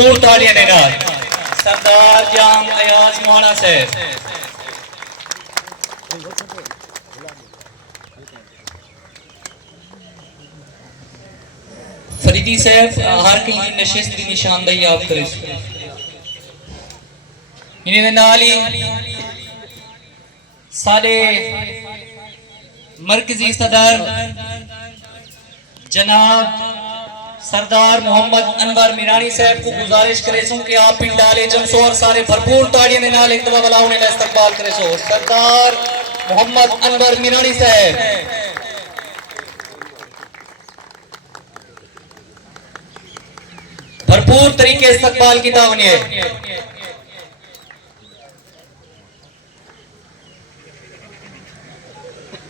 भरपूर तालियां दे नाल सरदार जाम अयाज मोहना साहब। फरीदी साहब हर कहीं की नशिस्त की निशानदेही आप करें। इन्हें नाल ही सारे मरकजी सदर जनाब सरदार मोहम्मद अनवर मीरानी साहब को गुजारिश करे सो कि आप पिंड डाले जमसो और सारे भरपूर ताड़ियों के नाल एक दफा वाला उन्हें इस्तकबाल करे सो। सरदार मोहम्मद अनवर मीरानी साहब भरपूर तरीके इस्तकबाल किया उन्हें।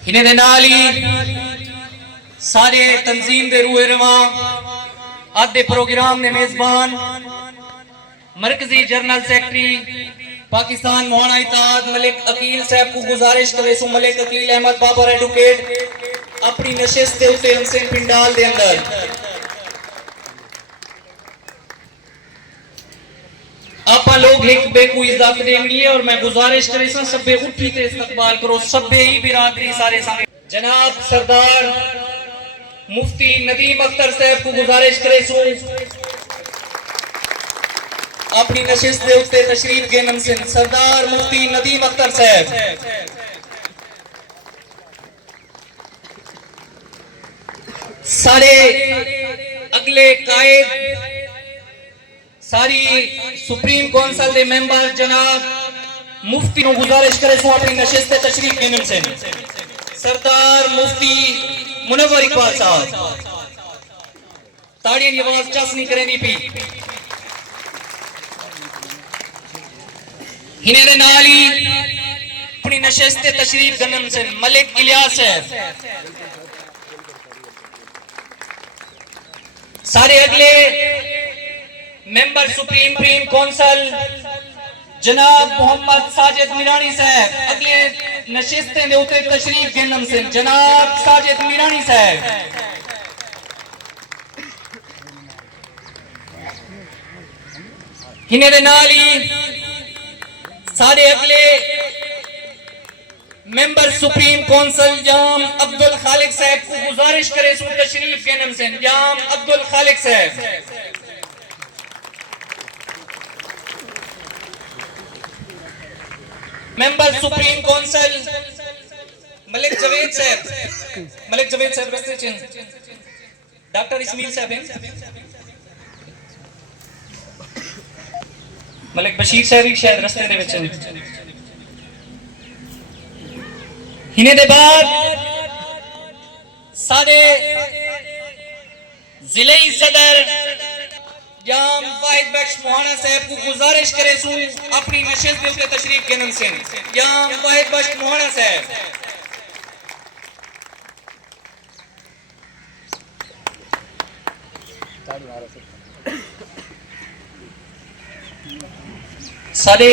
इन्हें दे नाल ही सारे तंजीम दे रूहे रवा आधे प्रोग्राम ने मेजबान मरकजी जनरल सेक्रेटरी पाकिस्तान मौलाना इत्तेहाद मलिक अकील साहब को गुजारिश करे सो मलिक अकील अहमद बाबर एडवोकेट अपनी नशिस्त दे उत्ते हमसे पिंडाल दे अंदर आपा लोग एक बेकू इजाफत देंगी है और मैं गुजारिश करे सो सबे उठी ते इस्तकबाल करो सबे ही बिरादरी सारे सामने। जनाब सरदार मुफ्ती नदीम अख्तर साहब को गुजारिश करे सो अपनी नशिस्त दे उत्ते तशरीफ गेनम से। सरदार मुफ्ती नदीम अख्तर साहब सारे अगले कायद सारी सुप्रीम काउंसिल दे मेंबर जनाब मुफ्ती को गुजारिश करे सो अपनी नशिस्त तशरीफ गेनम से। सरदार मुफ्ती मुनव्वर इकबाल साहब ताड़ियां की आवाज चस नहीं करेंगी पी। हिने दे नाल ही अपनी नशिस्त तशरीफ गनम से मलिक इलियास साहब सारे अगले मेंबर सुप्रीम काउंसिल जनाब मोहम्मद साजिद मीरानी साहब अगले नशिस्तें दे उत्ते तशरीफ गेनम से। जनाब साजिद मीरानी साहब इन्हें दे नाल ही सारे अगले मेंबर सुप्रीम काउंसिल जाम अब्दुल खालिक साहब को गुजारिश करे सो तशरीफ गेनम से। जाम अब्दुल खालिक साहब member supreme council Malik Javed साहब रस्ते चेंज डॉक्टर इस्माइल साहब हैं मलिक बशीर साहब भी शायद रस्ते दे विच हिने दे बाद सारे जिले सदर जाम वाहिद बख्श मोहाना साहब को गुजारिश करे सू अपनी नशिस्त दे उत्ते तशरीफ गेनम से। जाम वाहिद बख्श मोहाना साहब सारे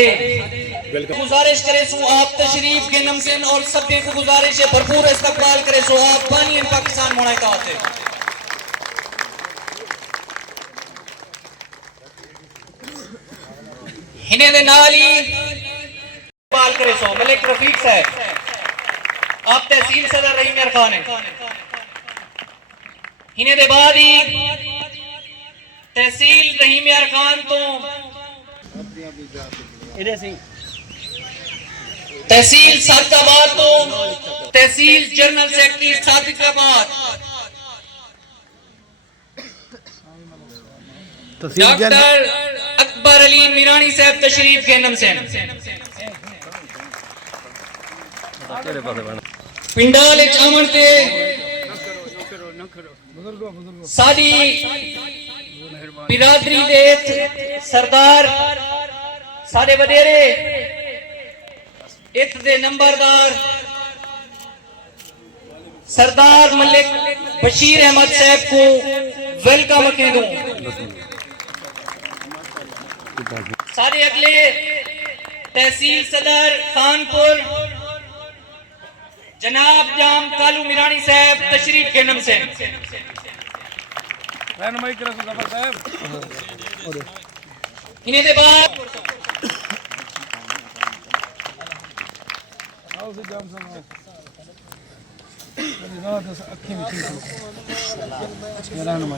गुजारिश करे सो आप तशरीफ गेनम से और सभी को गुजारिश है भरपूर इस्तकबाल करे सो आप पानी पाकिस्तान मौलाना इत्तेहाद से। हिने दे नाल ही इस्तकबाल करे सो मलिक रफीक साहब आप तहसील सदर रहीम यार खान है। हिने दे बाद ही तहसील रहीम यार खान तो तहसील सादिकाबाद तो tehsil general secretary Sadiqabad doctor Akbar Ali Mirani साहब तशरीफ गेनम से। पिंडाल चामन ते सारी बिरादरी दे सरदार सारे वडेरे इत दे नंबरदार सरदार मलिक बशीर अहमद साहब को वेलकम कह दूं। सारे अगले तहसील सदर खानपुर जनाब जाम कालू मीरानी साहब तशरीफ गेनम से। इन्हें दे बाद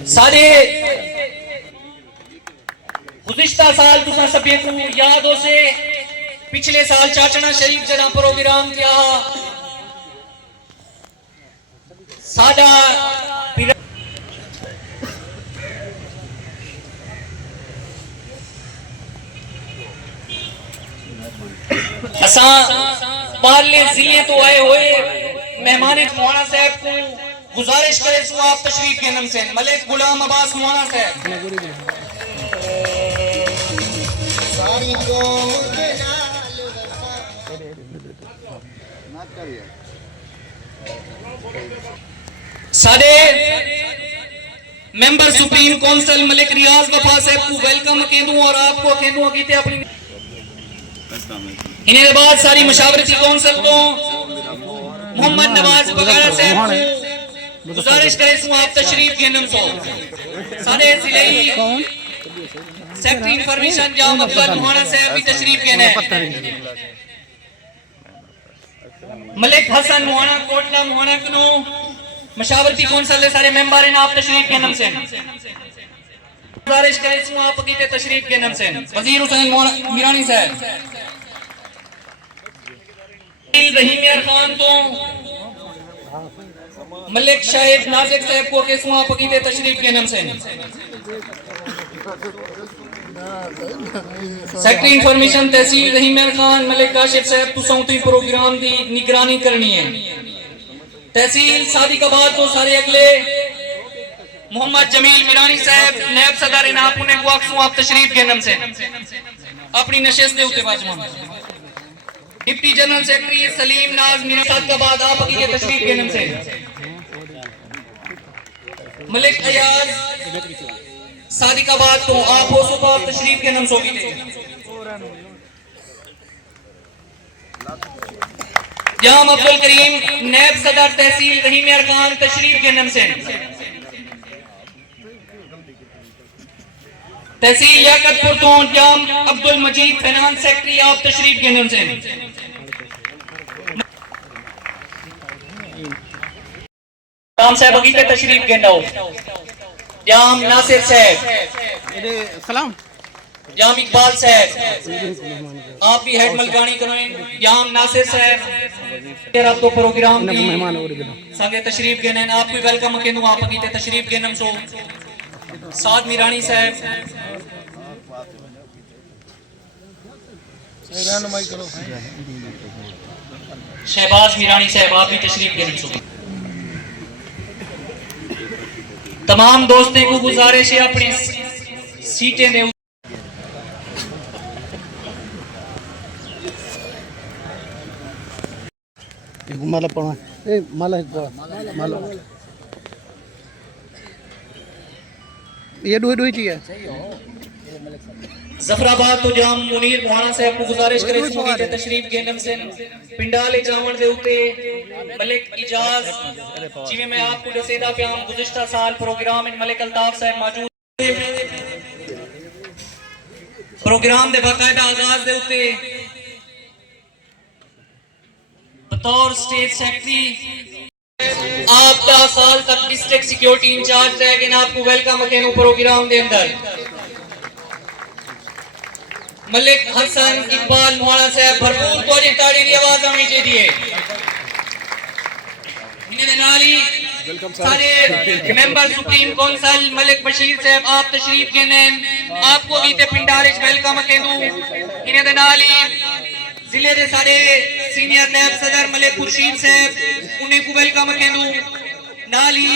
सारे गुज़िश्ता साल तुसा सभी को याद हो से पिछले साल चाचना शरीफ जरा प्रोग्राम किया सादा असा बारले जिले तो आए हुए मेहमान मोहना साहब को गुजारिश करे सो आप तशरीफ के नाम से मलिक गुलाम अब्बास मोहना साहब सारे मेंबर सुप्रीम काउंसिल मलिक रियाज वफा साहब को वेलकम कहूं और आपको कहूं कि अपनी इन्हें बाद सारी मशावरती काउंसिल को मोहम्मद नवाज बगारा साहब को गुजारिश करे सो आप तशरीफ के नाम सो सारे जिले सेक्रेटरी इंफॉर्मेशन जाम अब्दुल मोहना साहब भी तशरीफ के ने मलिक हसन मोहना कोटला मोहना कनो मशावरती काउंसिल के सारे मेंबर हैं आप तशरीफ के नाम से गुजारिश करे सो आप की तशरीफ के नाम से वजीर हुसैन मीरानी साहब रहीम यार खान तो मलिक शाहिद नाजिक साहब को केसुआ पकीते तशरीफ के नाम से सेक्रेटरी इंफॉर्मेशन तहसील रहीम यार खान मलिक काशिफ साहब तो सौती प्रोग्राम की निगरानी करनी है तहसील सादिकाबाद तो सारे अगले मोहम्मद जमील मीरानी साहब नायब सदर इनाम ने आप तशरीफ के नाम से अपनी नशिस्त दे उते बाजमान डिप्टी जनरल सेक्रेटरी सलीम नाज मीरा सादिकाबाद आप की तशरीफ के नाम से मलिक अयाज सादिकाबाद तो आप हो सुबह तशरीफ के नाम सो की जाम अब्दुल करीम नायब सदर तहसील रहीम यार खान तशरीफ के नाम से तहसील याकतपुर तो जाम अब्दुल मजीद फाइनेंस सेक्रेटरी आप तशरीफ के नाम से राम साहब अगी पे तशरीफ के नाम जाम नासिर साहब सलाम जाम इकबाल साहब आप भी हेड मलकानी करें जाम नासिर साहब आप तो प्रोग्राम की संगे तशरीफ के नाम आप भी वेलकम के आप अगी पे तशरीफ के नाम सो साद मीरानी साहब शहबाज मीरानी साहब आप भी तशरीफ के नाम तमाम दोस्तों को गुजारिश है अपनी सीटें दे माला पड़ा माला माला ये दो ही है जफराबाद तो जाम मुनीर मोहाना साहब को गुजारिश करे सुनी तशरीफ के नाम से पिंडाले जावण दे उते मलिक इजाज जिਵੇਂ मैं आपको दसेदा पे हम गुज़िश्ता साल प्रोग्राम इन मलिक अल्ताफ साहब मौजूद प्रोग्राम दे बाकायदा आगाज दे उते बतौर स्टेट सेक्रेटरी आप 10 साल तक डिस्ट्रिक्ट सिक्योरिटी इंचार्ज रह गए आपको वेलकम कहूं प्रोग्राम दे अंदर मलिक हसन इकबाल मोहना साहब भरपूर तोड़ी ताड़ी की आवाज आनी चाहिए इन्हें नाली सारे member supreme council Malik Bashir साहब आप तशरीफ के नाम आपको भी ते पिंडारिश वेलकम कहूं इन्हें नाली जिले दे सारे सीनियर नायब सदर मलिक खुर्शीद साहब उन्हें को वेलकम कहूं नाली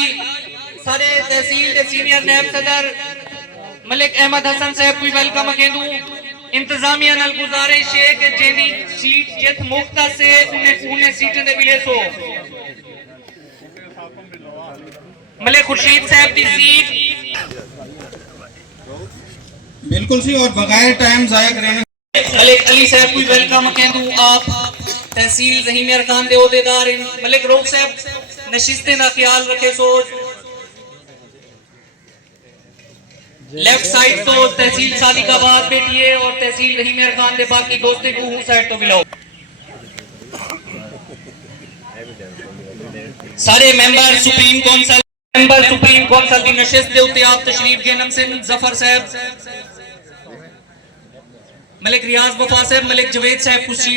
सारे तहसील दे सीनियर नायब सदर मलिक अहमद हसन साहब को वेलकम कहूं इंतजामिया नाल गुजारिश है कि जेदी सीट जित मुक्ता से उन्हें सीटें दे मिले सो मलिक खुर्शीद साहब की सीट बिल्कुल सी और बगैर टाइम जाया करने मलिक अली साहब को वेलकम कहूं आप तहसील रहीम यार खान दे ओहदेदार मलिक रोक साहब नशिस्तें का ख्याल रखे सो लेफ्ट साइड तो तहसील सादिकाबाद बैठिए और तहसील रहीम मेहर खान दे बाकी दोस्ते को हूं साइड तो मिलाओ। सारे मेंबर सुप्रीम कौंसल की नशिस्त दे उत्ते आप तशरीफ गए। नमसिन जफर साहब, मलिक रियाज वफा साहब, मलिक जवेद साहब कुछ